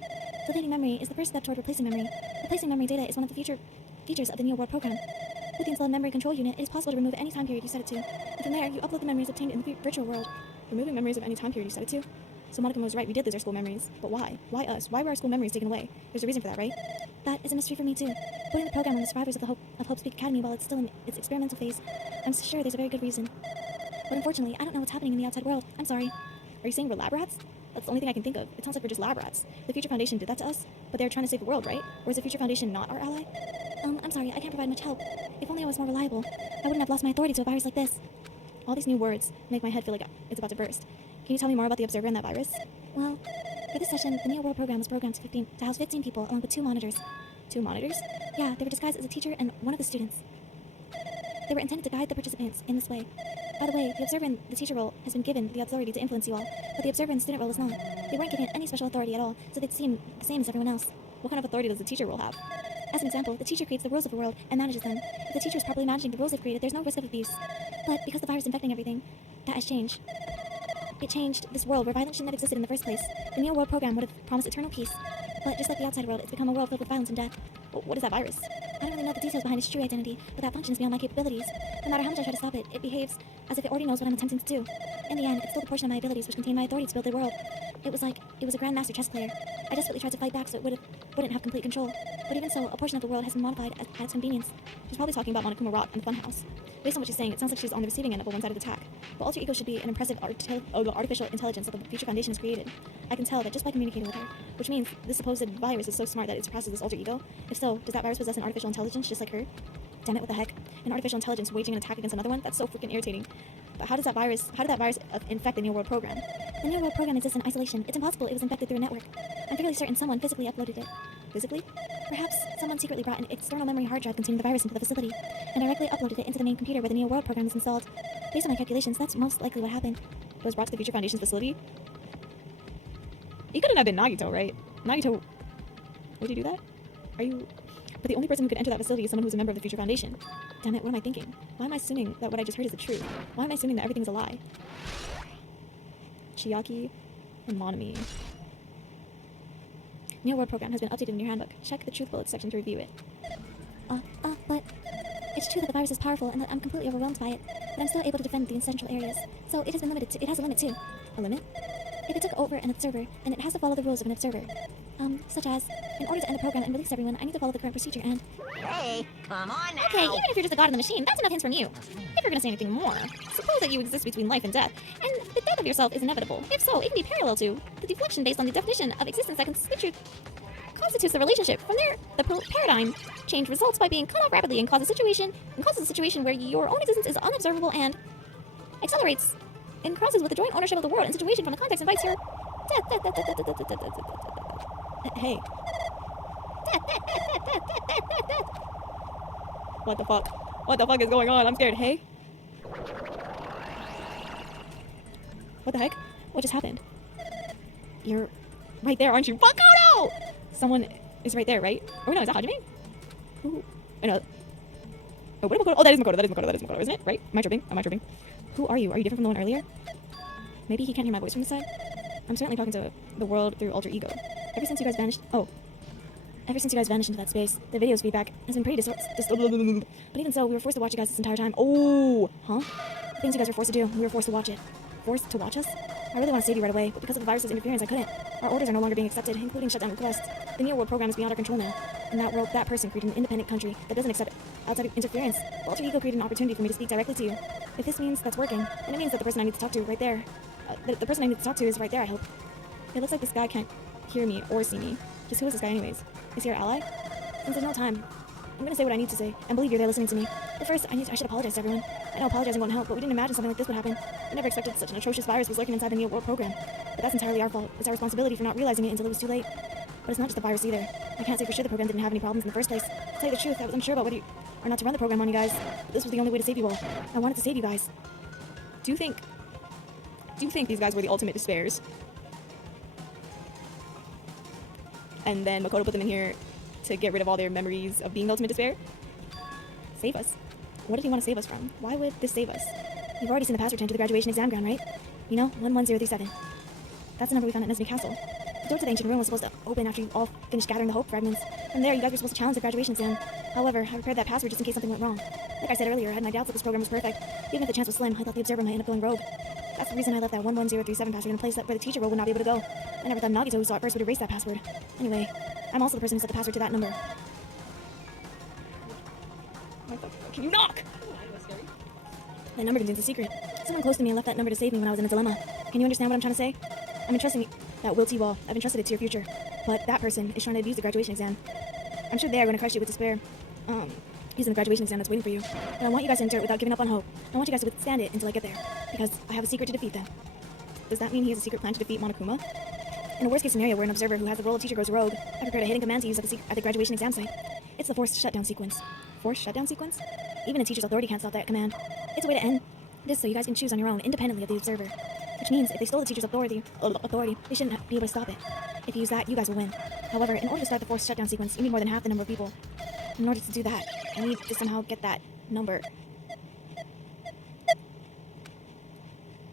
Deleting memory is the first step toward replacing memory. Replacing memory data is one of the features of the Neo World program. With the installed memory control unit, it is possible to remove any time period you set it to. And from there, you upload the memories obtained in the virtual world. Removing memories of any time period you set it to? So Monica was right, we did lose our school memories. But why? Why us? Why were our school memories taken away? There's a reason for that, right? That is a mystery for me too. Putting the program on the survivors of Hope Speak Academy while it's still in its experimental phase, I'm sure there's a very good reason. But unfortunately, I don't know what's happening in the outside world. I'm sorry. Are you saying we're lab rats? That's the only thing I can think of. It sounds like we're just lab rats. The Future Foundation did that to us, but they're trying to save the world, right? Or is the Future Foundation not our ally? I'm sorry, I can't provide much help. If only I was more reliable, I wouldn't have lost my authority to a virus like this. All these new words make my head feel like it's about to burst. Can you tell me more about the Observer and that virus? Well, for this session, the Neo World program was programmed to house 15 people along with 2 monitors. 2 monitors? Yeah, they were disguised as a teacher and one of the students. They were intended to guide the participants in this way. By the way, the Observer and the teacher role has been given the authority to influence you all, but the Observer and the student role is not. They weren't given any special authority at all, so they'd seem the same as everyone else. What kind of authority does the teacher role have? As an example, the teacher creates the rules of the world and manages them. If the teacher is properly managing the rules they've created, there's no risk of abuse. But because the virus is infecting everything, that has changed. It changed this world where violence shouldn't have existed in the first place. The Neo World program would have promised eternal peace. But just like the outside world, it's become a world filled with violence and death. What is that virus? I don't really know the details behind its true identity, but that functions beyond my capabilities. No matter how much I try to stop it, it behaves as if it already knows what I'm attempting to do. In the end, it's still the portion of my abilities which contain my authority to build the world. It was like it was a grandmaster chess player. I desperately tried to fight back so it wouldn't have complete control. But even so, a portion of the world has been modified at its convenience. She's probably talking about Monokuma Rock and the Funhouse. Based on what she's saying, it sounds like she's on the receiving end of a one-sided attack. But alter ego should be an impressive artificial intelligence that the Future Foundation has created. I can tell that just by communicating with her, which means this supposed virus is so smart that it surpasses this alter ego. If so, does that virus possess an artificial intelligence just like her? Damn it, what the heck? An artificial intelligence waging an attack against another one? That's so freaking irritating. But how did that virus infect the Neo World program? The Neo World program exists in isolation. It's impossible it was infected through a network. I'm fairly certain someone physically uploaded it. Physically? Perhaps someone secretly brought an external memory hard drive containing the virus into the facility and directly uploaded it into the main computer where the Neo World program is installed. Based on my calculations, that's most likely what happened. It was brought to the Future Foundation's facility? He couldn't have been Nagito, right? Nagito... Would you do that? Are you... But the only person who could enter that facility is someone who's a member of the Future Foundation. Damn it, what am I thinking? Why am I assuming that what I just heard is the truth? Why am I assuming that everything's a lie? Chiaki and Monami. Neo World program has been updated in your handbook. Check the truth bullets section to review it. But it's true that the virus is powerful and that I'm completely overwhelmed by it, but I'm still able to defend the essential areas. So it has been limited to, it has a limit too. A limit? If it took over an observer, then it has to follow the rules of an observer. Such as, in order to end the program and release everyone, I need to follow the current procedure and... Hey, come on now. Okay, even if you're just a god in the machine, that's enough hints from you. If you're gonna say anything more, suppose that you exist between life and death, and the death of yourself is inevitable. If so, it can be parallel to the deflection based on the definition of existence that constitutes the relationship. From there, the paradigm change results by being cut off rapidly and causes a situation where your own existence is unobservable and accelerates and crosses with the joint ownership of the world and situation from the context invites your death. Hey. Death. What the fuck? What the fuck is going on? I'm scared. Hey? What the heck? What just happened? You're right there, aren't you? Fuck, oh no! Someone is right there, right? Oh no, is that Hajime? Who? Oh no. Oh, what Makoto? Oh, that is Makoto, isn't it? Right? Am I tripping? Who are you? Are you different from the one earlier? Maybe he can't hear my voice from this side? I'm certainly talking to the world through alter ego. Ever since you guys vanished into that space, the video's feedback has been pretty but even so, we were forced to watch you guys this entire time. Oh, huh? The things you guys were forced to do, we were forced to watch it. Forced to watch us? I really want to save you right away, but because of the virus's interference, I couldn't. Our orders are no longer being accepted, including shutdown requests. The Neo World program is beyond our control now. In that world, that person created an independent country that doesn't accept outside interference. The alter ego created an opportunity for me to speak directly to you. If this means that's working, then it means that the person I need to talk to right there. The person I need to talk to is right there, I hope. It looks like this guy can't hear me or see me. Just who is this guy anyways? Is he our ally? Since there's no time, I'm gonna say what I need to say, and believe you're there listening to me. But first, I should apologize to everyone. I know apologizing won't help, but we didn't imagine something like this would happen. We never expected such an atrocious virus was lurking inside the Neo World program. But that's entirely our fault. It's our responsibility for not realizing it until it was too late. But it's not just the virus either. I can't say for sure the program didn't have any problems in the first place. To tell you the truth, I was unsure about whether or not to run the program on you guys. But this was the only way to save you all. I wanted to save you guys. Do you think these guys were the ultimate despairs? And then Makoto put them in here to get rid of all their memories of being the ultimate despair? Save us? What did he want to save us from? Why would this save us? You've already seen the password to enter the graduation exam ground, right? You know, 11037. That's the number we found at Nesme Castle. The door to the ancient ruin was supposed to open after you all finished gathering the hope fragments. From there, you guys were supposed to challenge the graduation exam. However, I prepared that password just in case something went wrong. Like I said earlier, I had my doubts that this program was perfect. Even if the chance was slim, I thought the observer might end up going rogue. That's the reason I left that 11037 password in a place where the teacher role would not be able to go. I never thought Nagito, who saw it first, would erase that password. Anyway, I'm also the person who set the password to that number. Can you knock? That number contains a secret. Someone close to me left that number to save me when I was in a dilemma. Can you understand what I'm trying to say? I'm entrusting that will to you all. I've entrusted it to your future. But that person is trying to abuse the graduation exam. I'm sure they are going to crush you with despair. Using the graduation exam that's waiting for you. But I want you guys to endure it without giving up on hope. I want you guys to withstand it until I get there. Because I have a secret to defeat them. Does that mean he has a secret plan to defeat Monokuma? In a worst case scenario where an observer who has the role of teacher goes rogue, I prepared a hidden command to use at the graduation exam site. It's the forced shutdown sequence. Forced shutdown sequence? Even a teacher's authority can't stop that command. It's a way to end this so you guys can choose on your own, independently of the observer. Which means if they stole the teacher's authority, they shouldn't be able to stop it. If you use that, you guys will win. However, in order to start the forced shutdown sequence, you need more than half the number of people. In order to do that, I need to somehow get that number.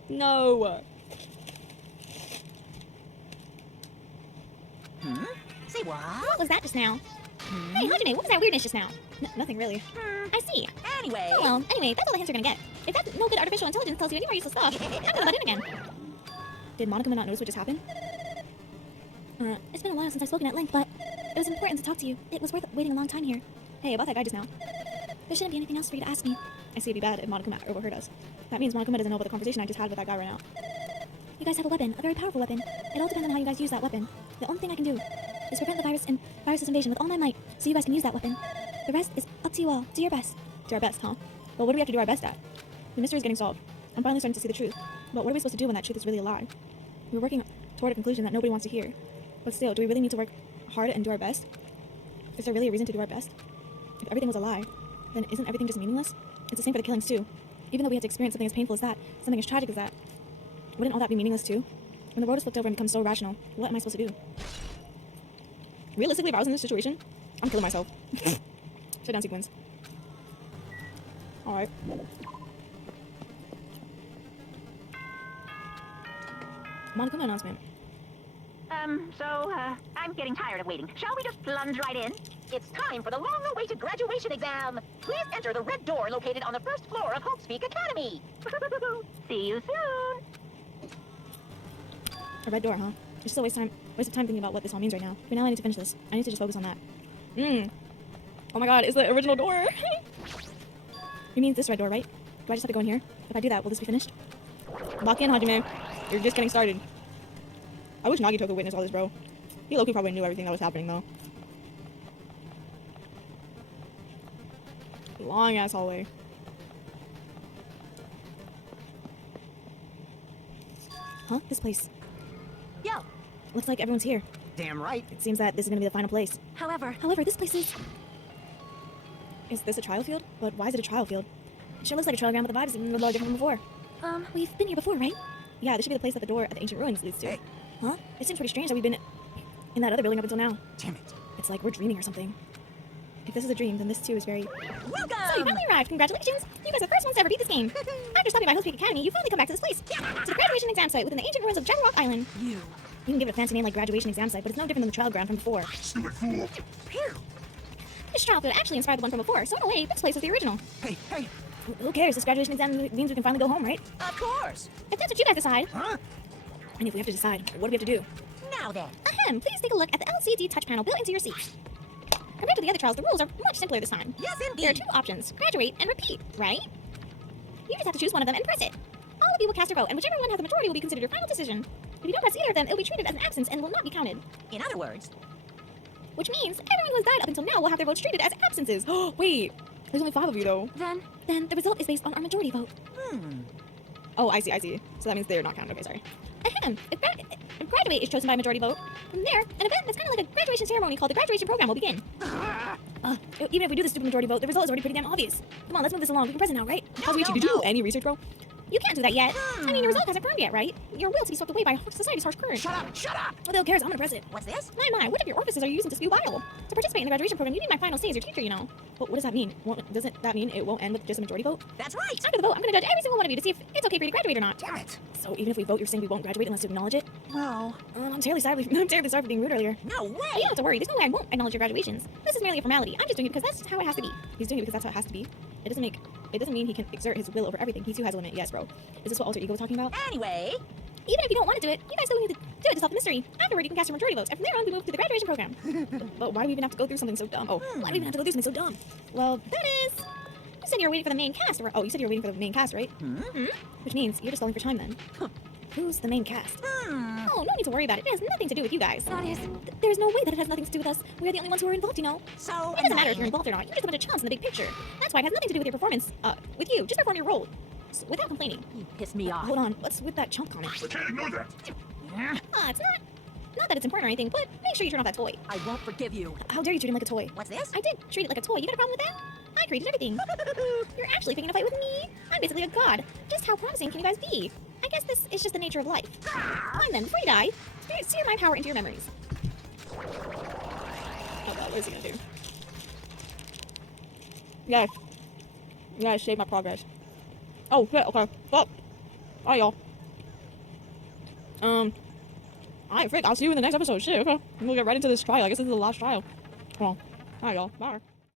No. Say what? What was that just now? Hey, Hajime, what was that weirdness just now? Nothing really. I see. Anyway. Oh, well, anyway, that's all the hints you're gonna get. If that no good artificial intelligence tells you any more useless stuff, I'm gonna butt in again. Did Monokuma not notice what just happened? It's been a while since I've spoken at length, but it was important to talk to you. It was worth waiting a long time here. Hey, about that guy just now. There shouldn't be anything else for you to ask me. I see it'd be bad if Monokuma overheard us. That means Monokuma doesn't know about the conversation I just had with that guy right now. You guys have a weapon, a very powerful weapon. It all depends on how you guys use that weapon. The only thing I can do is prevent the virus's invasion with all my might, so you guys can use that weapon. The rest is up to you all. Do your best. Do our best, huh? Well, what do we have to do our best at? The mystery is getting solved. I'm finally starting to see the truth. But what are we supposed to do when that truth is really a lie? We're working toward a conclusion that nobody wants to hear. But still, do we really need to work hard and do our best? Is there really a reason to do our best? If everything was a lie, then isn't everything just meaningless? It's the same for the killings too. Even though we had to experience something as painful as that, something as tragic as that, wouldn't all that be meaningless too? When the world is flipped over and becomes so rational, what am I supposed to do? Realistically, if I was in this situation, I'm killing myself. Shutdown sequence. Alright. Monokuma announcement. I'm getting tired of waiting. Shall we just plunge right in? It's time for the long-awaited graduation exam. Please enter the red door located on the first floor of Hope's Peak Academy. See you soon. A red door, huh? It's just a waste of time thinking about what this all means right now. But now I need to finish this. I need to just focus on that. Oh my god, it's the original door! You mean this red door, right? Do I just have to go in here? If I do that, will this be finished? Lock in, Hajime. You're just getting started. I wish Nagito could witness all this, bro. He low-key probably knew everything that was happening, though. Long-ass hallway. Huh? This place. Yo. Looks like everyone's here. Damn right. It seems that this is gonna be the final place. However, this place is... Is this a trial field? But why is it a trial field? It sure looks like a trial ground, but the vibe is even a lot different from before. We've been here before, right? Yeah, this should be the place that the door at the ancient ruins leads to. Hey. Huh? It seems pretty strange that we've been in that other building up until now. Damn it. It's like we're dreaming or something. If this is a dream, then this too is very... welcome. So you finally arrived. Congratulations. You guys are the first ones to ever beat this game. After stopping by Hope's Peak Academy, you finally come back to this place. To the graduation exam site within the ancient ruins of Jabberwock Island. You can give it a fancy name like graduation exam site, but it's no different than the trial ground from before. This trial field actually inspired the one from before, so in a way, this place is the original. Hey. Who cares? This graduation exam means we can finally go home, right? Of course. If that's what you guys decide. Huh? And if we have to decide, what do we have to do? Now then. Please take a look at the LCD touch panel built into your seat. Compared to the other trials, the rules are much simpler this time. Yes, There are indeed. two options, graduate and repeat, right? You just have to choose one of them and press it. All of you will cast your vote, and whichever one has the majority will be considered your final decision. If you don't press either of them, it will be treated as an absence and will not be counted. In other words, Which means everyone who has died up until now will have their votes treated as absences. Wait, there's only 5 of you though. Then the result is based on our majority vote. Oh, I see. So that means they're not counted. Okay, sorry. Ahem. If graduate is chosen by majority vote, from there, an event that's kind of like a graduation ceremony called the graduation program will begin. Even if we do the stupid majority vote, the result is already pretty damn obvious. Come on, let's move this along. We can present now, right? Kazuichi, did you do any research, bro? You can't do that yet. I mean, your result hasn't firmed yet, right? Your will to be swept away by society's harsh current. Shut up! What the hell cares? I'm gonna press it. What's this? My, what if your orifices are you using to spew bile? To participate in the graduation program, you need my final say as your teacher, you know. But what does that mean? Doesn't that mean it won't end with just a majority vote? That's right! After the vote, I'm gonna judge every single one of you to see if it's okay for you to graduate or not. Damn it! So even if we vote, you're saying we won't graduate unless you acknowledge it? No. I'm terribly sorry for being rude earlier. No way! But you don't have to worry. There's no way I won't acknowledge your graduations. This is merely a formality. I'm just doing it because that's how it has to be. He's doing it because that's how it has to be. It doesn't mean he can exert his will over everything. He too has a limit. Yes, bro. Is this what alter ego was talking about? Anyway, Even if you don't want to do it, you guys still need to do it to solve the mystery. Afterward, you can cast your majority votes, and from there on, we move to the graduation program. But why do we even have to go through something so dumb? Oh, Why do we even have to go through something so dumb? well, That is... You said you were waiting for the main cast, or... oh, you said you were waiting for the main cast, right? Which means you're just stalling for time then. Who's the main cast? Oh, no need to worry about it. It has nothing to do with you guys. that is... There's no way that it has nothing to do with us. We're the only ones who are involved, you know. So It doesn't matter if you're involved or not. You're just a bunch of chumps in the big picture. That's why it has nothing to do with your performance. With you. Just perform your role. Without complaining. You piss me off. Hold on. What's with that chump comment? I can't ignore that. It's not that it's important or anything, but make sure you turn off that toy. I won't forgive you. How dare you treat him like a toy? What's this? I did treat it like a toy. You got a problem with that? I created everything. You're actually picking a fight with me? I'm basically a god. Just how promising can you guys be? I guess this is just the nature of life. Fine then, before you die, steer my power into your memories. Oh god, what is he gonna do? Guys, save my progress. Oh, shit, okay. Well, alright, y'all. Alright, Frick, I'll see you in the next episode. Shit, okay. We'll get right into this trial. I guess this is the last trial. Well, alright, y'all. Bye.